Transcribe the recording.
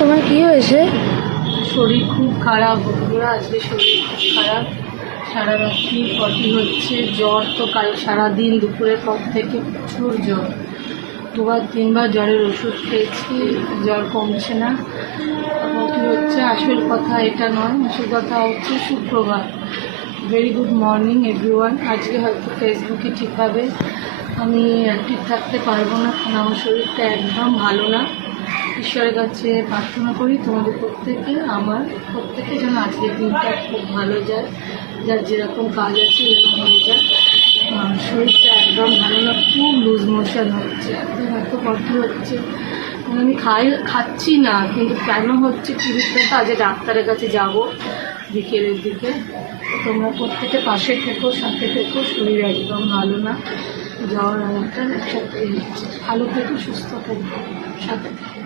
তোমার কি হয়েছে? শরীর খুব খারাপ বন্ধুরা, আজকে শরীর খুব খারাপ। সারা রাত্রি পটি হচ্ছে, জ্বর তো কাল সারাদিন দুপুরের পর থেকে প্রচুর জ্বর, 2-3বার জ্বরের ওষুধ খেয়েছি, জ্বর কমছে না, পটি হচ্ছে। আসল কথা এটা নয়, আসল কথা হচ্ছে সুপ্রভাত, ভেরি গুড মর্নিং এভরিওয়ান। আজকে হয়তো ফেসবুকে ঠিকভাবে আমি অ্যাক্টিভ থাকতে পারবো না, কারণ আমার শরীরটা একদম ভালো না। ঈশ্বরের কাছে প্রার্থনা করি তোমাদের প্রত্যেকে যেন আজকের দিনটা খুব ভালো যায়, যার যেরকম কাজ আছে যেন হয়ে যায়। শরীরটা একদম ভালো না, খুব লুজ মোশন হচ্ছে, একদম এত কষ্ট হচ্ছে। আমি খাচ্ছি না, কিন্তু কেন হচ্ছে কি বুঝতে তো আজকে ডাক্তারের কাছে যাব বিকেলের দিকে। তোমরা প্রত্যেকে পাশে থেকো, সাথে থেকো, শরীর একদম ভালো না, জ্বর আর একটা একসাথে হচ্ছে। ভালো থেকো, সুস্থ থেকো, সাথে থেকো।